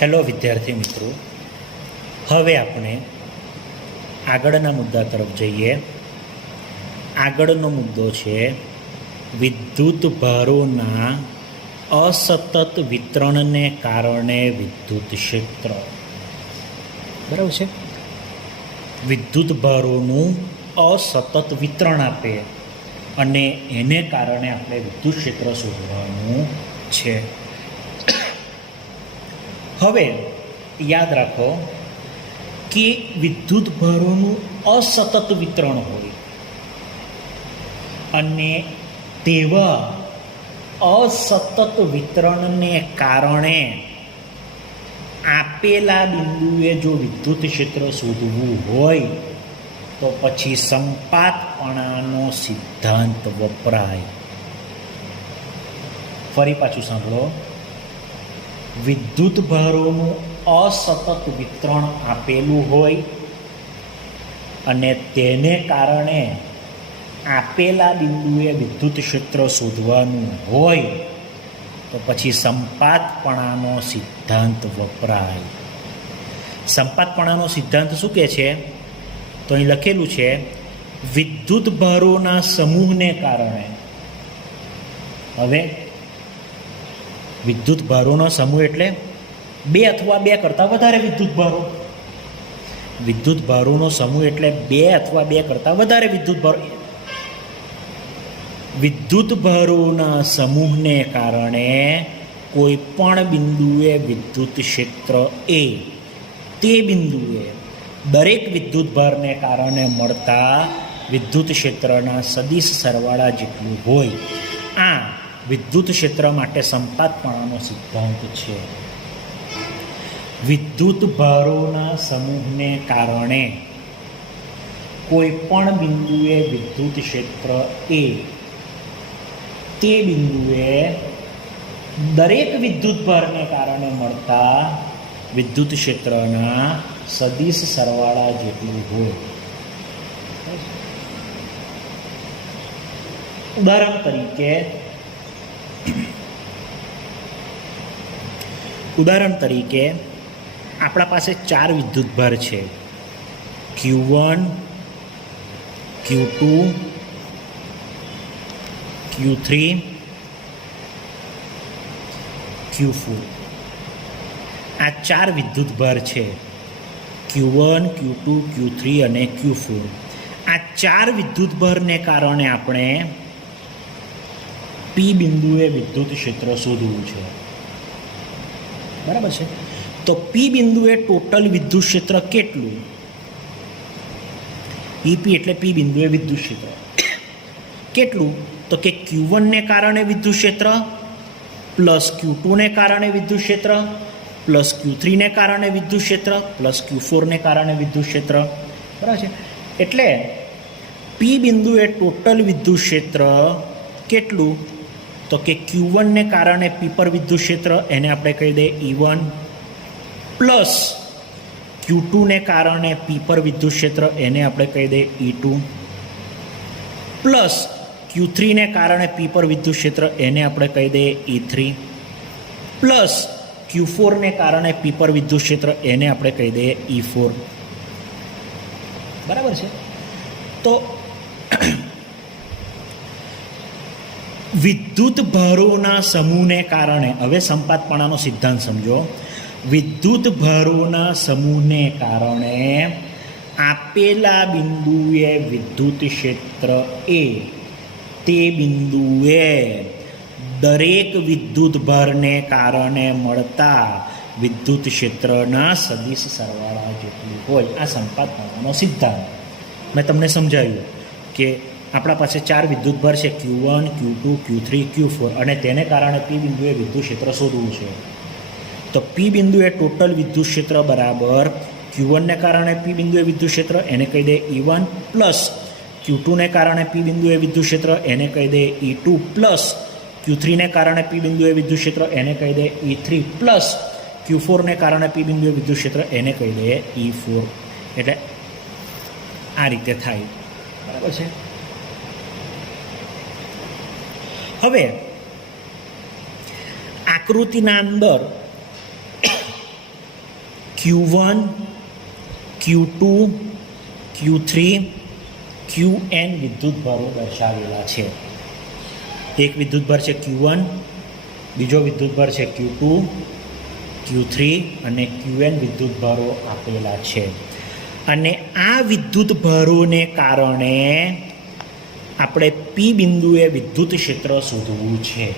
Hello વિદ્યાર્થી મિત્રો, હવે આપણે આગળના મુદ્દા તરફ જઈએ. આગળનો મુદ્દો છે વિદ્યુત ભારોના અસતત વિતરણને કારણે વિદ્યુત ક્ષેત્ર. બરાબર છે. વિદ્યુત ભારોનું અસતત વિતરણ આપે અને એને કારણે આપણે વિદ્યુત ક્ષેત્ર શોધવાનું છે. હવે યાદ રાખો કે વિદ્યુત ભારોનું અસતત વિતરણ હોય અને તેવા અસતત વિતરણને કારણે આપેલા બિંદુએ જો વિદ્યુત ક્ષેત્ર શોધવું હોય તો પછી સંપાતપણાનો સિદ્ધાંત વપરાય. ફરી પાછું સાંભળો. વિદ્યુત ભારોનું અસતત વિતરણ આપેલું હોય અને તેને કારણે આપેલા બિંદુએ વિદ્યુત ક્ષેત્ર શોધવાનું હોય તો પછી સંપાતપણાનો સિદ્ધાંત વપરાય. સંપાતપણાનો સિદ્ધાંત શું કહે છે? તો અહીં લખેલું છે વિદ્યુત ભારોના સમૂહને કારણે. હવે વિદ્યુત ભારોનો સમૂહ એટલે બે અથવા બે કરતાં વધારે વિદ્યુત ભારો. વિદ્યુત ભારોનો સમૂહ એટલે બે અથવા બે કરતાં વધારે વિદ્યુત ભારો. વિદ્યુત ભારોના સમૂહને કારણે કોઈ પણ બિંદુએ વિદ્યુત ક્ષેત્ર એ તે બિંદુએ દરેક વિદ્યુત ભારને કારણે મળતા વિદ્યુત ક્ષેત્રના સદિશ સરવાળા જેટલું હોય. આ વિદ્યુત ક્ષેત્ર માટે સંપાતપણાનો સિદ્ધાંત છે. વિદ્યુત ભારોના સમૂહને કારણે કોઈ પણ બિંદુએ વિદ્યુત ક્ષેત્ર એ તે બિંદુએ દરેક વિદ્યુત ભારને કારણે મળતા વિદ્યુત ક્ષેત્રના સદિશ સરવાળા જેટલું હોય. ઉદાહરણ તરીકે આપણા પાસે ચાર વિદ્યુત ભાર છે, Q1, Q2, Q3, Q4. આ ચાર વિદ્યુત ભાર છે, Q1, Q2, Q3 અને Q4. આ ચાર વિદ્યુત ભારને કારણે આપણે P બિંદુએ વિદ્યુત ક્ષેત્ર શોધવું છે. બરાબર છે. તો P બિંદુએ ટોટલ વિદ્યુત ક્ષેત્ર કેટલું? EP એટલે P બિંદુએ વિદ્યુત ક્ષેત્ર કેટલું? તો કે Q1 ને કારણે વિદ્યુત ક્ષેત્ર પ્લસ Q2 ને કારણે વિદ્યુત ક્ષેત્ર પ્લસ Q3 ને કારણે વિદ્યુત ક્ષેત્ર પ્લસ Q4 ને કારણે વિદ્યુત ક્ષેત્ર. બરાબર છે. એટલે P બિંદુએ ટોટલ વિદ્યુત ક્ષેત્ર કેટલું? તો કે Q1 ને કારણે P પર વિદ્યુત ક્ષેત્ર એને આપણે કહી દઈએ E1 પ્લસ Q2 ને કારણે P પર વિદ્યુત ક્ષેત્ર એને આપણે કહી દઈએ E2 પ્લસ Q3 ને કારણે P પર વિદ્યુત ક્ષેત્ર એને આપણે કહી દઈએ E3 પ્લસ Q4 ને કારણે P પર વિદ્યુત ક્ષેત્ર એને આપણે કહી દઈએ E4. બરાબર છે. તો વિદ્યુત ભારોના સમૂહને કારણે, હવે સંપાતપણાનો સિદ્ધાંત સમજો. વિદ્યુત ભારોના સમૂહને કારણે આપેલા બિંદુએ વિદ્યુત ક્ષેત્ર એ તે બિંદુએ દરેક વિદ્યુત ભારને કારણે મળતા વિદ્યુત ક્ષેત્રના સદિશ સરવાળા જેટલું હોય. આ સંપાતપણાનો સિદ્ધાંત મેં તમને સમજાવ્યું કે આપણા પાસે ચાર વિદ્યુત ભાર છે, Q1, Q2, Q3, Q4 અને તેને કારણે P બિંદુએ વિદ્યુત ક્ષેત્ર શોધવું છે. તો P બિંદુએ ટોટલ વિદ્યુત ક્ષેત્ર બરાબર Q1 ને કારણે P બિંદુએ વિદ્યુત ક્ષેત્ર એને કહી દે E1 પ્લસ Q2 ને કારણે P બિંદુએ વિદ્યુત ક્ષેત્ર એને કહી દે E2 પ્લસ Q3 ને કારણે P બિંદુએ વિદ્યુત ક્ષેત્ર એને કહી દે E3 પ્લસ Q4 ને કારણે P બિંદુએ વિદ્યુત ક્ષેત્ર એને કહી દે E4. એટલે આ રીતે થાય. બરાબર છે. હવે આકૃતિના અંદર Q1, Q2, Q3, Qn વિદ્યુતભારો દર્શાવેલા છે. એક વિદ્યુતભાર છે Q1, બીજો વિદ્યુતભાર છે Q2, Q3 અને Qn વિદ્યુતભારો આપેલા છે. અને આ વિદ્યુતભારોને કારણે આપણે P બિંદુએ વિદ્યુત ક્ષેત્ર શોધવું છે.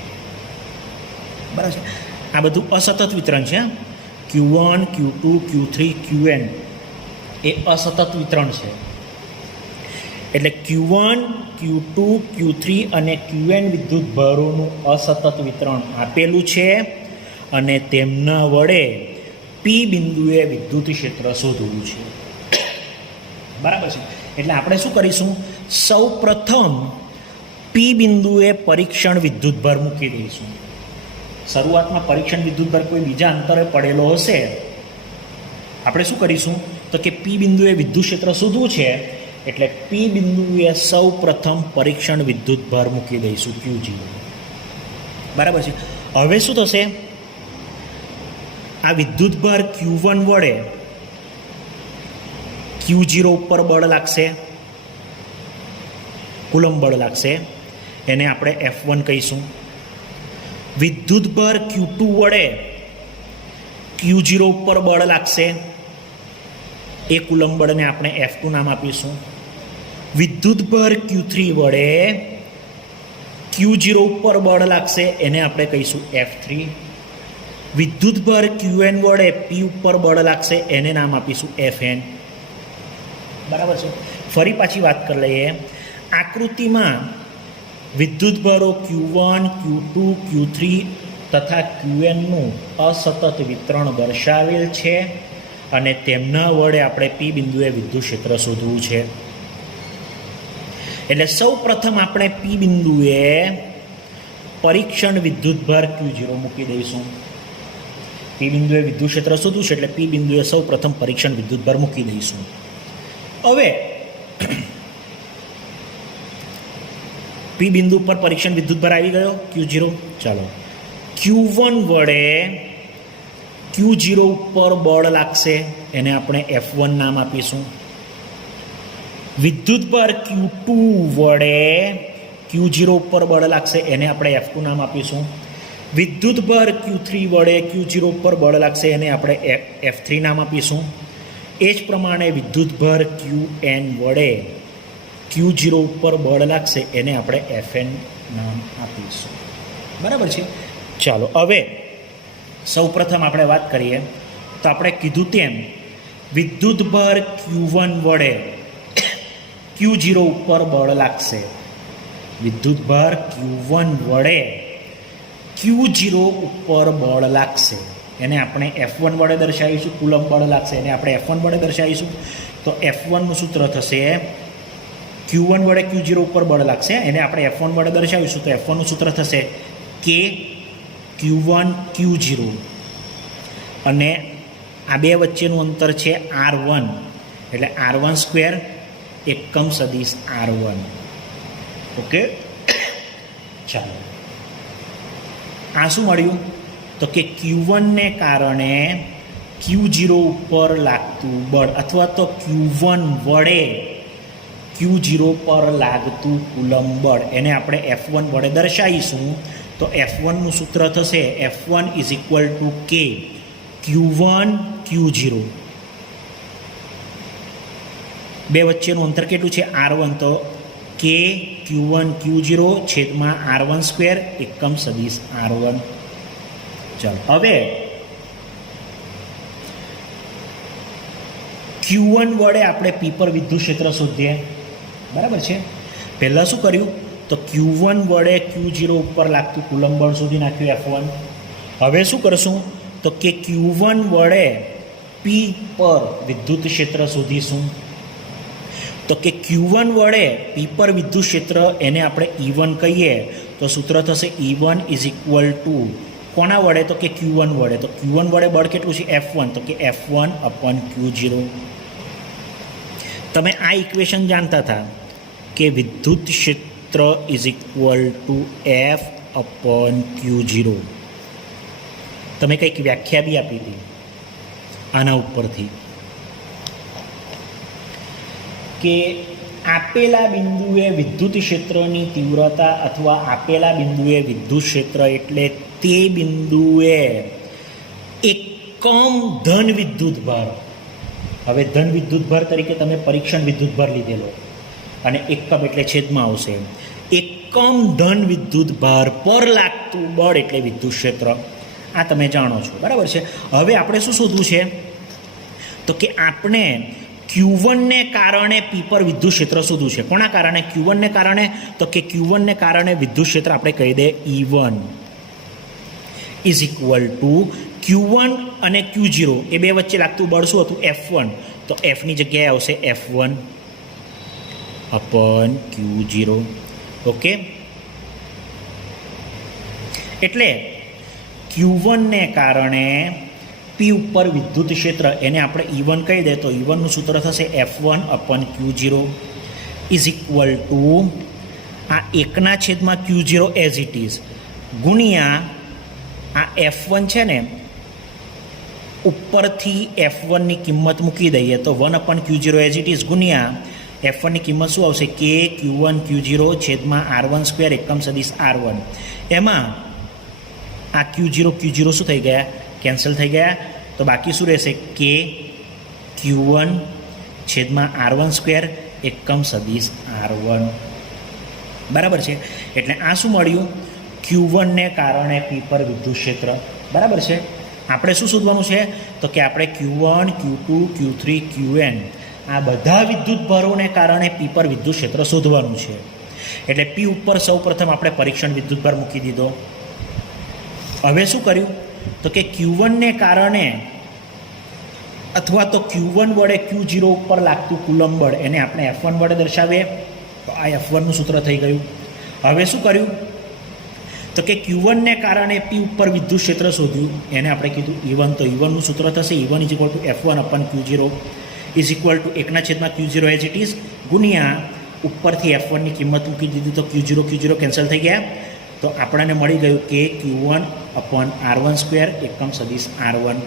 બરાબર છે. આ બધું અસતત વિતરણ છે. Q1, Q2, Q3, Qn એ અસતત વિતરણ છે. એટલે Q1, Q2, Q3 અને Qn વિદ્યુતભારોનું અસતત વિતરણ આપેલું છે અને તેમના વડે P બિંદુએ વિદ્યુત ક્ષેત્ર શોધવું છે. બરાબર છે. એટલે આપણે શું કરીશું? સૌ પ્રથમ P બિંદુએ પરીક્ષણ વિદ્યુતભાર મૂકી દઈશું. શરૂઆતમાં પરીક્ષણ વિદ્યુતભાર કોઈ બીજા અંતરે પડેલો હશે. આપણે શું કરીશું? તો કે P બિંદુએ વિદ્યુત ક્ષેત્ર શોધવું છે એટલે P બિંદુએ સૌ પ્રથમ પરીક્ષણ વિદ્યુતભાર મૂકી દઈશું Q0. બરાબર છે. હવે શું થશે? આ વિદ્યુતભાર Q1 વડે Q0 ઉપર બળ લાગશે, કુલમ બળ લાગશે, એને આપણે F1 કહીશું. વિદ્યુતભાર Q2 વડે Q0 ઉપર બળ લાગશે, એ કુલમ બળને આપણે F2 નામ આપીશું. વિદ્યુતભાર Q3 વડે Q0 ઉપર બળ લાગશે, એને આપણે કહીશું F3. વિદ્યુતભાર Qn વડે P ઉપર બળ લાગશે, એને નામ આપીશું Fn. બરાબર છે. ફરી પાછી વાત કરી લઈએ. આકૃતિમાં વિદ્યુતભારો Q1, Q2, Q3 તથા Qnનું અસતત વિતરણ દર્શાવેલ છે અને તેમના વડે આપણે P બિંદુએ વિદ્યુત ક્ષેત્ર શોધવું છે. એટલે સૌ પ્રથમ આપણે P બિંદુએ પરીક્ષણ વિદ્યુતભાર Q0 મૂકી દઈશું. P બિંદુએ વિદ્યુત ક્ષેત્ર શોધવું છે એટલે P બિંદુએ સૌ પ્રથમ પરીક્ષણ વિદ્યુતભાર મૂકી દઈશું. હવે P બિંદુ પર પરીક્ષણ વિદ્યુતભાર આવી ગયો Q0. ચાલો Q1 વડે Q0 ઉપર બળ લાગશે, એને આપણે F1 નામ આપીશું. વિદ્યુતભાર Q2 વડે Q0 ઉપર બળ લાગશે, એને આપણે F2 નામ આપીશું. વિદ્યુતભાર Q3 વડે Q0 ઉપર બળ લાગશે, એને આપણે F3 નામ આપીશું. એ જ પ્રમાણે વિદ્યુતભાર Qn વડે Q0 ઉપર બળ લાગશે, એને આપણે Fn નામ આપીશું. બરાબર છે. ચાલો હવે સૌ પ્રથમ આપણે વાત કરીએ તો આપણે કીધું તેમ વિદ્યુતભાર Q1 વડે Q0 ઉપર બળ લાગશે. વિદ્યુતભાર Q1 વડે Q0 ઉપર બળ લાગશે, એને આપણે F1 વડે દર્શાવીશું. કુલમ બળ લાગશે, એને આપણે F1 વડે દર્શાવીશું. તો F1નું સૂત્ર થશે Q1 વડે Q0 ઉપર બળ લાગશે, એને આપણે F1 વડે દર્શાવીશું. તો F1નું સૂત્ર થશે K Q1 Q0 અને આ બે વચ્ચેનું અંતર છે R1 એટલે R1 સ્ક્વેર એકમ સદિશ R1. ઓકે. ચાલો આ શું મળ્યું? તો કે Q1 ને કારણે Q0 ઉપર લાગતું બળ અથવા તો Q1 વડે Q0 પર લાગતું કુલમ બળ, એને આપણે F1 વડે દર્શાવીશું. તો F1નું સૂત્ર થશે F1 is equal to K Q1 Q0. બે વચ્ચેનું અંતર કેટલું છે? R1. તો K Q1 Q0 છેદમાં R1 સ્ક્વેર એકમ સદિશ R1. ચાલો હવે Q1 વડે આપણે P પર વિદ્યુત ક્ષેત્ર શોધીએ. બરાબર છે. પહેલાં શું કર્યું? તો Q1 વડે Q0 ઉપર લાગતું કુલમ બળ શોધી નાખ્યું F1. હવે શું કરશું? તો કે Q1 વડે P પર વિદ્યુત ક્ષેત્ર શોધીશું. તો કે Q1 વડે P પર વિદ્યુત ક્ષેત્ર એને આપણે E1 કહીએ. તો સૂત્ર થશે E1 ઇઝ ઇક્વલ ટુ કોના વડે? તો કે Q1 વડે. તો Q1 વડે બળ કેટલું છે? F1. તો કે F1 અપોન Q0. તમે આ ઇક્વેશન જાણતા હતા કે વિદ્યુત ક્ષેત્ર is equal to F upon Q0. તમે કંઈક વ્યાખ્યા બી આપી હતી. આના ઉપરથી કે આપેલા બિંદુએ વિદ્યુત ક્ષેત્રની તીવ્રતા અથવા આપેલા બિંદુએ વિદ્યુત ક્ષેત્ર એટલે તે બિંદુએ એકમ ધન વિદ્યુત ભાર. હવે ધન વિદ્યુત ભાર તરીકે તમે પરીક્ષણ વિદ્યુત ભાર લીધેલો અને એકમ એટલે છેદમાં આવશે. એકમ ધન વિદ્યુત ભાર પર લાગતું બળ એટલે વિદ્યુત ક્ષેત્ર. આ તમે જાણો છો, બરાબર છે. હવે આપણે શું શોધવું છે? તો કે આપણે Q1 ને કારણે P પર વિદ્યુત ક્ષેત્ર શોધવું છે. કોના કારણે? Q1 ને કારણે. તો કે Q1 ને કારણે વિદ્યુત ક્ષેત્ર આપણે કહી દે E1 is equal to Q1 અને Q0 એ બે વચ્ચે લાગતું બળ શું હતું? F1. તો Fની જગ્યાએ આવશે F1 અપન Q0. ઓકે, એટલે Q1 ને કારણે P ઉપર વિદ્યુત ક્ષેત્ર એને આપણે E1 કહી દે તો E1નું સૂત્ર થશે F1 અપન Q0 is equal to આ 1/Q0 એઝ ઇટ ઇઝ ગુણ્યા આ F1 છે ને ઉપરથી F1ની કિંમત મૂકી દઈએ તો 1/Q0 એઝ ઇટ ઇઝ ગુણ્યા F1ની કિંમત શું આવશે? કે Q1 Q0 છેદમાં R1² એકમ સદિશ R1. એમાં આ Q0 શું થઈ ગયા? કેન્સલ થઈ ગયા. તો બાકી શું રહેશે? કે Q1 છેદમાં R1² એકમ સદિશ R1. બરાબર છે. એટલે આ શું મળ્યું? Q1 ને કારણે P પર વિદ્યુત ક્ષેત્ર. બરાબર છે. આપણે શું શોધવાનું છે? તો કે આપણે Q1 Q2 Q3 Qn આ બધા વિદ્યુત ભારોને કારણે P પર વિદ્યુત ક્ષેત્ર શોધવાનું છે. એટલે P ઉપર સૌ પ્રથમ આપણે પરીક્ષણ વિદ્યુત ભાર મૂકી દીધો. હવે શું કર્યું? તો કે Q1 ને કારણે અથવા તો Q1 વડે Q0 ઉપર લાગતું કુલમ બળ એને આપણે F1 વડે દર્શાવીએ તો આ F1નું સૂત્ર થઈ ગયું. હવે શું કર્યું? તો કે Q1 ને કારણે P ઉપર વિદ્યુત ક્ષેત્ર શોધ્યું એને આપણે કીધું E1. તો E1નું સૂત્ર થશે E1 is equal to F1 અપન Q0 is equal to 1/Q0 as it is ગુણ્યા ઉપરથી F1ની કિંમત મૂકી દીધી તો Q0 કેન્સલ થઈ ગયા. તો આપણને મળી ગયું કે Q1 અપન R1² એકમ સદિશ R1.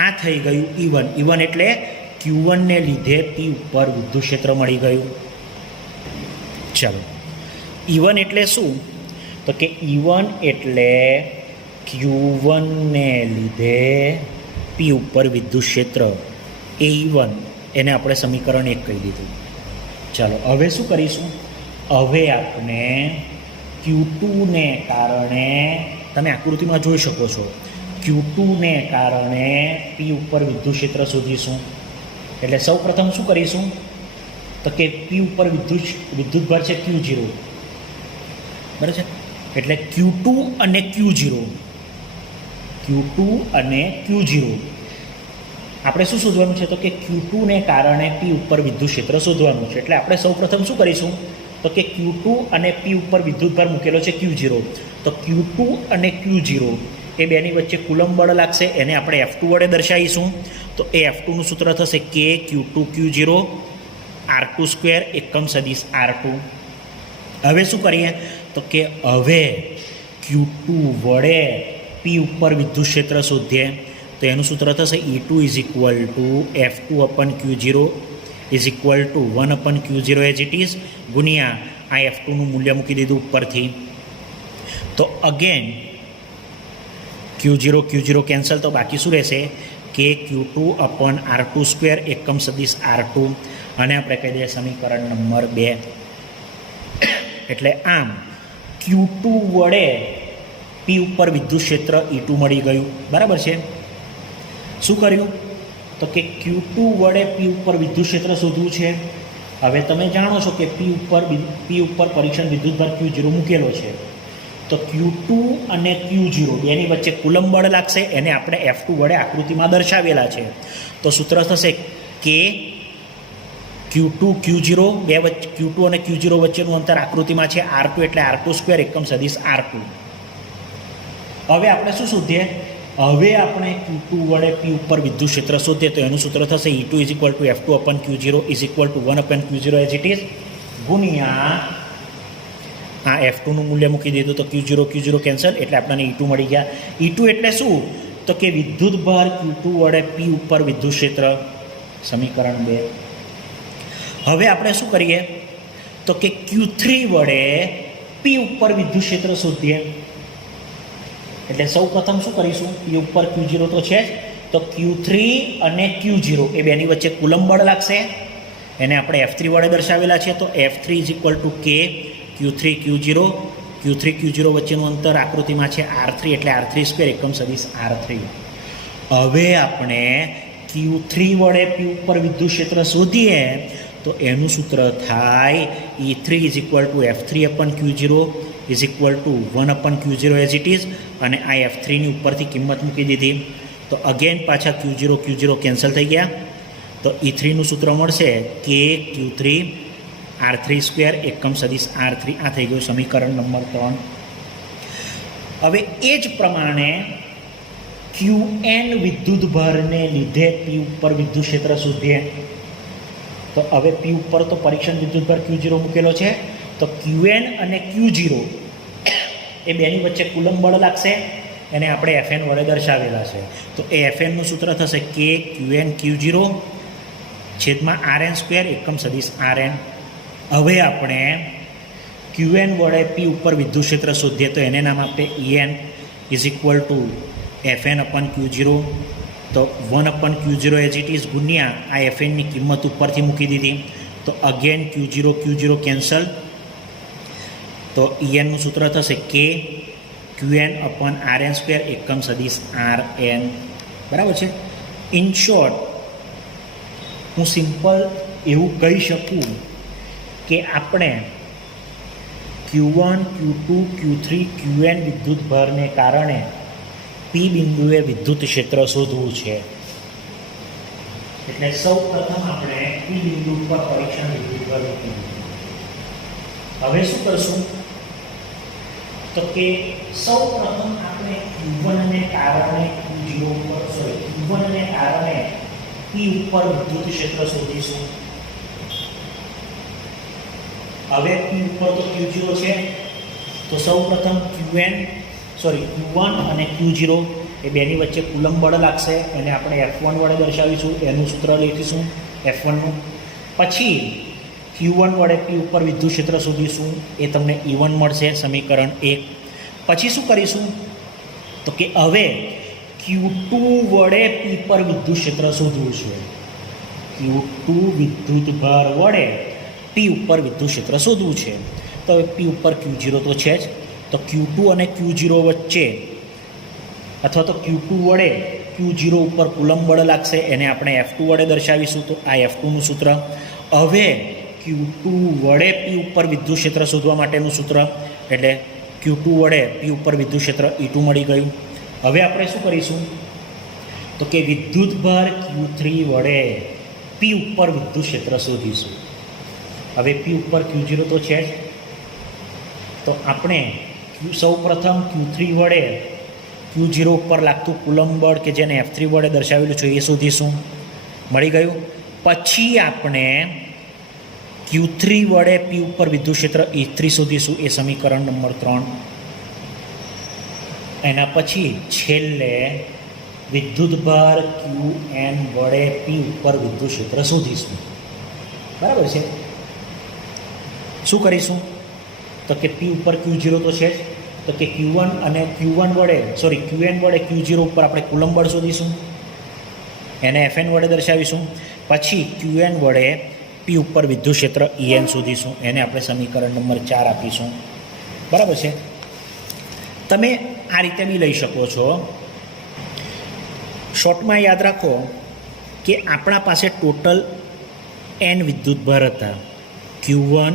આ થઈ ગયું E1. E1 એટલે Q1 ને લીધે P ઉપર વિદ્યુત ક્ષેત્ર મળી ગયું. ચાલો, E1 એટલે શું? તો કે E1 એટલે Q1 ને લીધે P ઉપર વિદ્યુત ક્ષેત્ર એ E1. એને આપણે સમીકરણ 1 કહી દીધું. ચાલો, હવે શું કરીશું? હવે આપણે Q2 ને કારણે તમે આકૃતિમાં જોઈ શકો છો Q2 ને કારણે P ઉપર વિદ્યુત ક્ષેત્ર શોધીશું. એટલે સૌ પ્રથમ શું કરીશું? તો કે P ઉપર વિદ્યુત ભાર છે Q0. બરાબર છે. એટલે Q2 અને Q0 આપણે શું શોધવાનું છે? તો કે Q2 ને કારણે P ઉપર વિદ્યુત ક્ષેત્ર શોધવાનું છે. એટલે આપણે સૌ પ્રથમ શું કરીશું? તો કે Q2 અને P ઉપર વિદ્યુત ભાર મૂકેલો છે Q0. તો Q2 અને Q0 એ બેની વચ્ચે કુલમ બળ લાગશે એને આપણે F2 વડે દર્શાવીશું. તો એ F2નું સૂત્ર થશે કે Q2 Q0 R2² એકમ સદિશ R2. હવે શું કરીએ? તો કે હવે Q2 વડે P ઉપર વિદ્યુત ક્ષેત્ર શોધીએ તો એનું સૂત્ર થશે E2 is equal to F2 અપન Q0 is equal to 1/Q0 as it is ગુણ્યા આ F2નું મૂલ્ય મૂકી દીધું ઉપરથી. તો અગેન Q0 કેન્સલ. તો બાકી શું રહેશે? કે Q2 અપન R2² એકમ સદિશ R2. અને આપણે કહી દઈએ સમીકરણ નંબર 2. એટલે આમ Q2 વડે P ઉપર વિદ્યુત ક્ષેત્ર E2 મળી ગયું. બરાબર છે. શું કર્યું? તો કે Q2 વડે P ઉપર વિદ્યુત ક્ષેત્ર શોધવું છે. હવે તમે જાણો છો કે P ઉપર પરીક્ષણ વિદ્યુત ભાર Q0 મૂકેલો છે. તો Q2 અને Q0 બેની વચ્ચે કુલમ બળ લાગશે એને આપણે F2 વડે આકૃતિમાં દર્શાવેલા છે. તો સૂત્ર થશે કે Q2 અને Q0 વચ્ચેનું અંતર આકૃતિમાં છે R2 એટલે R2² એકમ સદિશ R2. હવે આપણે શું શોધીએ? હવે આપણે Q2 વડે P ઉપર વિદ્યુત ક્ષેત્ર શોધીએ તો એનું સૂત્ર થશે E2 is equal to F2 અપન Q0 is equal to 1/Q0 as it is ગુણ્યા આ F2નું મૂલ્ય મૂકી દીધું તો Q0 કેન્સલ એટલે આપણને E2 મળી ગયા. E2 એટલે શું? તો કે વિદ્યુત ભાર Q2 વડે P ઉપર વિદ્યુત ક્ષેત્ર, સમીકરણ 2. હવે આપણે શું કરીએ તો કે Q3 વડે P ઉપર વિદ્યુત ક્ષેત્ર શોધીએ. એટલે સૌ પ્રથમ શું કરીશું, P ઉપર Q0 તો છે જ, તો Q3 અને Q0 એ બેની વચ્ચે કુલંબ બળ લાગશે, એને આપણે F3 વડે દર્શાવેલા છે. તો F3 = K Q3 Q0, Q3 Q0 વચ્ચેનું અંતર આકૃતિમાં છે R3, એટલે R3² એકમ સદિશ R3. હવે આપણે Q3 વડે P ઉપર વિદ્યુત ક્ષેત્ર શોધીએ તો એનું સૂત્ર થાય E3 = F3/Q0 1/Q0 as it is, અને આ F3 ની ઉપરથી કિંમત મૂકી દીધી. તો અગેન પાછા Q0 કેન્સલ થઈ ગયા. તો E3 નું સૂત્ર મળશે K Q3 R3² એકમ સદિશ R3. આ થઈ ગયું સમીકરણ નંબર 3. હવે એ જ પ્રમાણે Qn વિદ્યુત ભારને લીધે P ઉપર વિદ્યુત ક્ષેત્ર શોધીએ. તો હવે P ઉપર તો પરીક્ષણ વિદ્યુત ભાર Q0 મૂકેલો છે, તો Qn અને Q0 એ બેની વચ્ચે કુલંબ બળ લાગશે, એને આપણે Fn વડે દર્શાવેલા છે. તો એ Fn નું સૂત્ર થશે K Qn Q0 છેદમાં Rn² એકમ સદિશ Rn. હવે આપણે Qn વડે P ઉપર વિદ્યુત ક્ષેત્ર શોધીએ તો એને નામ આપીએ En = Fn/Q0. તો 1/Q0 એઝ ઇટ ઇઝ ગુણ્યા આ Fn ની કિંમત ઉપરથી મૂકી દીધી. તો અગેન Q0 કેન્સલ. તો En નું સૂત્ર થશે K Qn/Rn² એકમ સદિશ Rn. બરાબર છે. ઇન શોર્ટ હું સિમ્પલ એવું કહી શકું કે આપણે Q1 Q2 Q3 Qn વિદ્યુત ભારને કારણે P બિંદુએ વિદ્યુત ક્ષેત્ર શોધવું છે. એટલે સૌ પ્રથમ આપણે P બિંદુ પર પરીક્ષણ વિદ્યુત ભાર મૂકીશું. હવે શું કરશું તો કે સૌ પ્રથમ આપણે Q1 ને કારણે Q0 ઉપર Q1 ને કારણે P ઉપર વિદ્યુત ક્ષેત્ર શોધીશું. હવે P ઉપર તો Q0 છે, તો સૌ પ્રથમ Q1 અને Q0 એ બેની વચ્ચે કુલંબ બળ લાગશે, એને આપણે F1 વડે દર્શાવીશું. એનું સૂત્ર લખીશું F1 નું. પછી Q1 વડે P ઉપર વિદ્યુત ક્ષેત્ર શોધીશું, એ તમને E1 મળશે, સમીકરણ 1. પછી શું કરીશું તો કે હવે Q2 વડે P પર વિદ્યુત ક્ષેત્ર શોધવું છે. Q2 વિદ્યુત ભાર વડે P ઉપર વિદ્યુત ક્ષેત્ર શોધવું છે. તો હવે P ઉપર Q0 તો છે જ, તો Q2 અને Q0 વચ્ચે અથવા તો Q2 વડે Q0 ઉપર કુલંબ બળ લાગશે, એને આપણે F2 વડે દર્શાવીશું. તો આ F2 નું સૂત્ર. હવે Q2 વડે P ઉપર વિદ્યુત ક્ષેત્ર શોધવા માટેનું સૂત્ર, એટલે Q2 વડે P ઉપર વિદ્યુત ક્ષેત્ર E2 મળી ગયું. હવે આપણે શું કરીશું તો કે વિદ્યુત ભાર Q3 વડે P ઉપર વિદ્યુત ક્ષેત્ર શોધીશું. હવે P ઉપર Q0 તો છે જ, તો આપણે સૌ પ્રથમ Q3 વડે Q0 ઉપર લાગતું કુલંબ બળ કે જેને F3 વડે દર્શાવેલું છે એ શોધીશું. મળી ગયું. પછી આપણે Q3 વડે P ઉપર વિદ્યુત ક્ષેત્ર E3 શોધીશું, એ સમીકરણ નંબર 3. એના પછી છેલ્લે વિદ્યુત ભાર Qn વડે P ઉપર વિદ્યુત ક્ષેત્ર શોધીશું. બરાબર છે. શું કરીશું તો કે P ઉપર Q0 તો છે જ, તો કે Qn વડે Q0 ઉપર આપણે કુલંબ બળ શોધીશું, એને Fn વડે દર્શાવીશું. પછી Qn વડે P ઉપર વિદ્યુત ક્ષેત્ર En શોધીશું, એને આપણે સમીકરણ નંબર 4 આપીશું. બરાબર છે. તમે આ રીતે બી લઈ શકો છો. શોર્ટમાં યાદ રાખો કે આપણા પાસે ટોટલ n વિદ્યુત ભાર હતા. Q1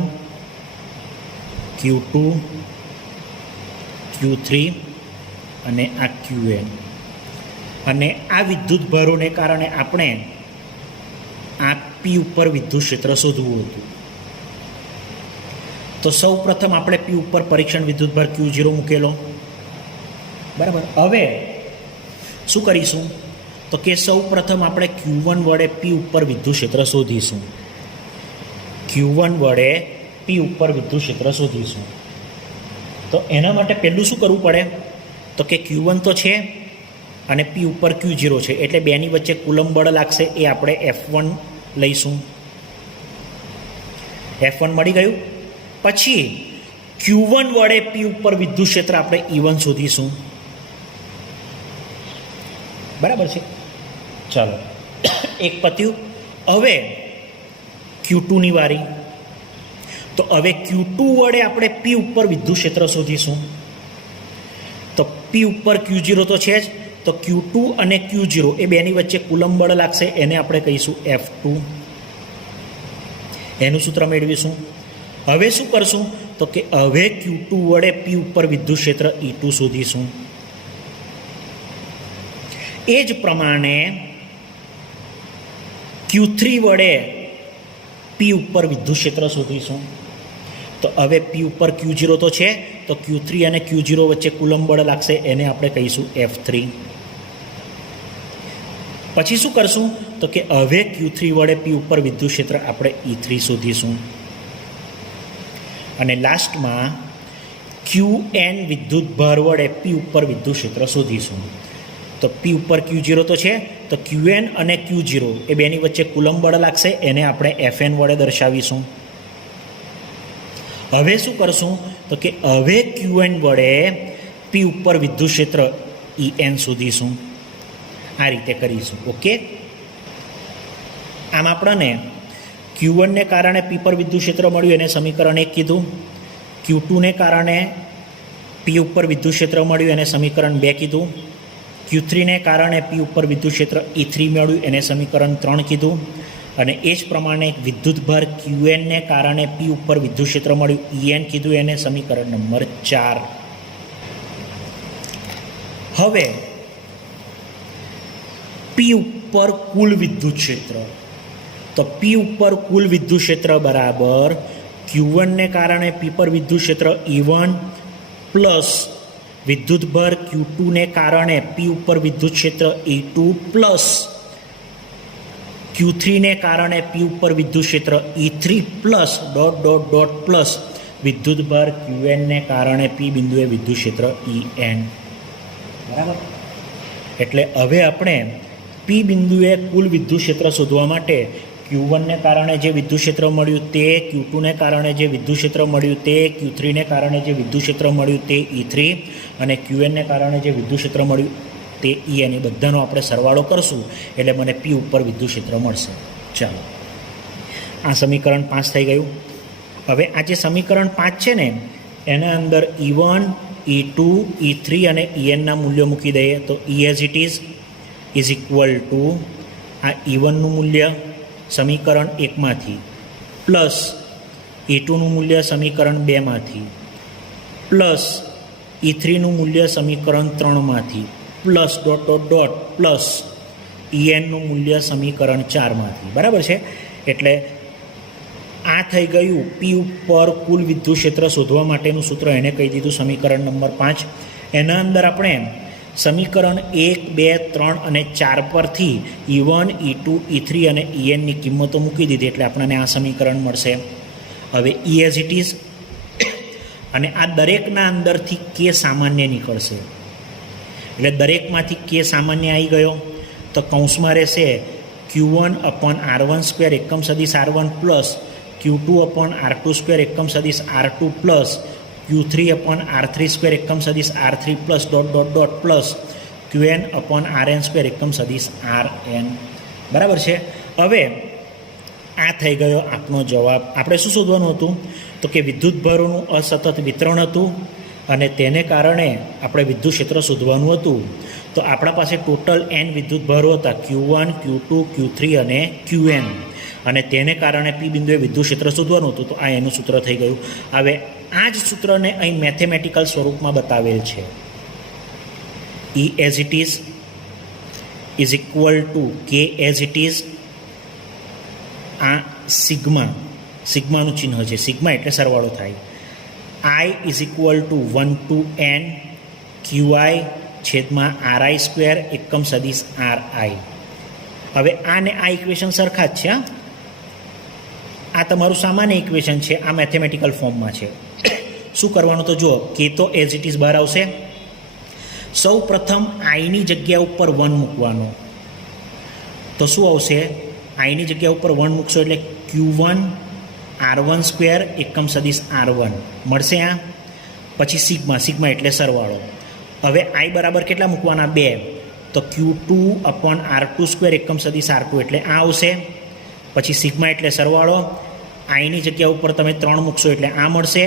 Q2 Q3 અને આ Qn. અને આ વિદ્યુત ભારોને કારણે આપણે આ P ઉપર વિદ્યુત ક્ષેત્ર શોધવું હતું. તો સૌ પ્રથમ આપણે P ઉપર પરીક્ષણ વિદ્યુત ભાર Q0 મૂકેલો. બરાબર. હવે શું કરીશું તો કે સૌ પ્રથમ આપણે Q1 વડે P ઉપર વિદ્યુત ક્ષેત્ર શોધીશું. Q1 વડે P ઉપર વિદ્યુત ક્ષેત્ર શોધીશું. તો એના માટે પહેલું શું કરવું પડે તો કે Q1 તો છે, અને પી ઉપર Q0 છે, એટલે બેની વચ્ચે કુલમ બળ લાગશે એ આપણે F1 લઈશું. F1 મળી ગયું. પછી Q1 વડે પી ઉપર વિદ્યુત ક્ષેત્ર આપણે E1 શોધીશું. બરાબર છે. ચાલો, એક પત્યું. હવે Q2ની વારી. તો હવે Q2 વડે આપણે પી ઉપર વિદ્યુત ક્ષેત્ર શોધીશું. તો પી ઉપર Q0 તો છે જ, તો Q2 અને Q0 એ બેની વચ્ચે કુલમ બળ લાગશે, એને આપણે કહીશું F2. એનું સૂત્ર મેળવીશું. હવે શું કરશું? તો કે હવે Q2 વડે પી ઉપર વિદ્યુત ક્ષેત્ર E2 શોધીશું. એ જ પ્રમાણે Q3 વડે પી ઉપર વિદ્યુત ક્ષેત્ર શોધીશું. તો હવે પી ઉપર Q0 તો છે, તો Q3 અને Q0 વચ્ચે કુલમ બળ લાગશે, એને આપણે કહીશું F3. પછી શું કરશું? તો કે હવે Q3 વડે પી ઉપર વિદ્યુત ક્ષેત્ર આપણે E3 શોધીશું. અને લાસ્ટમાં Qn વિદ્યુત ભાર વડે પી ઉપર વિદ્યુત ક્ષેત્ર શોધીશું. તો પી ઉપર Q0 તો છે, તો Qn અને Q0 એ બેની વચ્ચે કુલમ બળ લાગશે, એને આપણે Fn વડે દર્શાવીશું. હવે શું કરશું? તો કે હવે Qn વડે પી ઉપર વિદ્યુત ક્ષેત્ર En શોધીશું. આ રીતે કરીશું. ઓકે. આમ આપણને Q1ને કારણે પી પર વિદ્યુત ક્ષેત્ર મળ્યું, એને સમીકરણ 1 કીધું. Q2ને કારણે પી ઉપર વિદ્યુત ક્ષેત્ર મળ્યું, એને સમીકરણ 2 કીધું. Q3ને કારણે પી ઉપર વિદ્યુત ક્ષેત્ર E3 મળ્યું, એને સમીકરણ 3 કીધું. અને એ જ પ્રમાણે વિદ્યુતભાર Qnને કારણે પી ઉપર વિદ્યુત ક્ષેત્ર મળ્યું, En કીધું, એને સમીકરણ નંબર 4. હવે પી ઉપર કુલ વિદ્યુત ક્ષેત્ર. તો પી ઉપર કુલ વિદ્યુત ક્ષેત્ર બરાબર Q1ને કારણે પી પર વિદ્યુત ક્ષેત્ર E1 પ્લસ વિદ્યુતભાર Q2ને કારણે પી ઉપર વિદ્યુત ક્ષેત્ર E2 પ્લસ Q3ને કારણે પી ઉપર વિદ્યુત ક્ષેત્ર E3 plus dot dot dot plus વિદ્યુતભાર Qnને કારણે પી બિંદુએ વિદ્યુત ક્ષેત્ર En. બરાબર. એટલે હવે આપણે પી બિંદુએ કુલ વિદ્યુત ક્ષેત્ર શોધવા માટે Q1ને કારણે જે વિદ્યુત ક્ષેત્ર મળ્યું તે, Q2ને કારણે જે વિદ્યુત ક્ષેત્ર મળ્યું તે, Q3ને કારણે જે વિદ્યુત ક્ષેત્ર મળ્યું તે E3 અને Qnને કારણે જે વિદ્યુત ક્ષેત્ર મળ્યું તે En, એ બધાનો આપણે સરવાળો કરશું એટલે મને પી ઉપર વિદ્યુત ક્ષેત્ર મળશે. ચાલો, આ સમીકરણ 5 થઈ ગયું. હવે આ જે સમીકરણ 5 છે ને, એના અંદર E1, E2, E3 અને Enના મૂલ્યો મૂકી દઈએ. તો E as it is equal to આ E1નું મૂલ્ય સમીકરણ 1માંથી પ્લસ E2નું મૂલ્ય સમીકરણ 2માંથી પ્લસ E3નું મૂલ્ય સમીકરણ 3માંથી plus dot dot dot plus Enનું મૂલ્ય સમીકરણ 4માંથી. બરાબર છે. એટલે આ થઈ ગયું પી ઉપર કુલ વિદ્યુત ક્ષેત્ર શોધવા માટેનું સૂત્ર, એને કહી દીધું સમીકરણ નંબર 5. એના અંદર આપણે સમીકરણ 1, 2, 3 અને 4 પરથી E1, E2, E3 અને Enની કિંમતો મૂકી દીધી, એટલે આપણને આ સમીકરણ મળશે. હવે E as it is, અને આ દરેકના અંદરથી કે સામાન્ય નીકળશે. એટલે દરેકમાંથી કે સામાન્ય આવી ગયો તો કૌંસમાં રહેશે Q1 અપોન R1 સ્ક્વેર એકમ સદીશ R1 plus Q2 upon R2 square એકમ સદીશ R2 plus Q3 upon R3 square એકમ સદીશ R3 plus dot dot dot plus Qn upon Rn square એકમ સદીશ Rn. બરાબર છે. હવે આ થઈ ગયો આપણો જવાબ. આપણે શું શોધવાનું હતું? તો કે વિદ્યુતભારોનું અસતત વિતરણ હતું અને તેને કારણે આપણે વિદ્યુત ક્ષેત્ર શોધવાનું હતું. તો આપણા પાસે ટોટલ n વિદ્યુતભારો હતા, Q1, Q2, Q3 અને Qn, અને તેને કારણે પી બિંદુએ વિદ્યુત ક્ષેત્ર શોધવાનું હતું. તો આ એનું સૂત્ર થઈ ગયું. હવે આ જ સૂત્રને અહીં મેથેમેટિકલ સ્વરૂપમાં બતાવેલ છે. E as it is equal to K as it is. આ સિગ્માનું ચિહ્ન છે. સિગ્મા એટલે સરવાળો થાય. I is equal to 1 to n QI છેદમાં RI સ્ક્વેર એકમ સદીશ RI. હવે આને આ ઇક્વેશન સરખા જ છે. આ તમારું સામાન્ય ઇક્વેશન છે, આ મેથેમેટિકલ ફોર્મમાં છે. શું કરવાનું તો જુઓ, કે તો એઝ ઇટ ઇઝ બહાર આવશે. સૌ પ્રથમ આઈની જગ્યા ઉપર 1 મૂકવાનો, તો શું આવશે? આઈની જગ્યા ઉપર 1 મૂકશો એટલે Q1 R1 સ્ક્વેર એકમ સદિશ R1 મળશે આ. પછી સિગ્મા એટલે સરવાળો. હવે આઈ બરાબર કેટલા મૂકવાના? 2, તો Q2 અપોન R2 સ્ક્વેર એકમ સદિશ R2 એટલે આ આવશે. પછી સિગ્મા એટલે સરવાળો, આઈની જગ્યા ઉપર તમે 3 મૂકશો એટલે આ મળશે,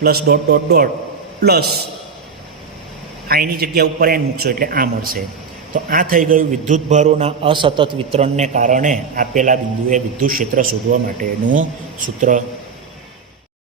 plus dot dot dot plus આઈની જગ્યા ઉપર n મૂકશો એટલે આ મળશે. તો આ થઈ ગયું વિદ્યુતભારોના અસતત વિતરણને કારણે આપેલા બિંદુએ વિદ્યુત ક્ષેત્ર શોધવા માટેનું સૂત્ર.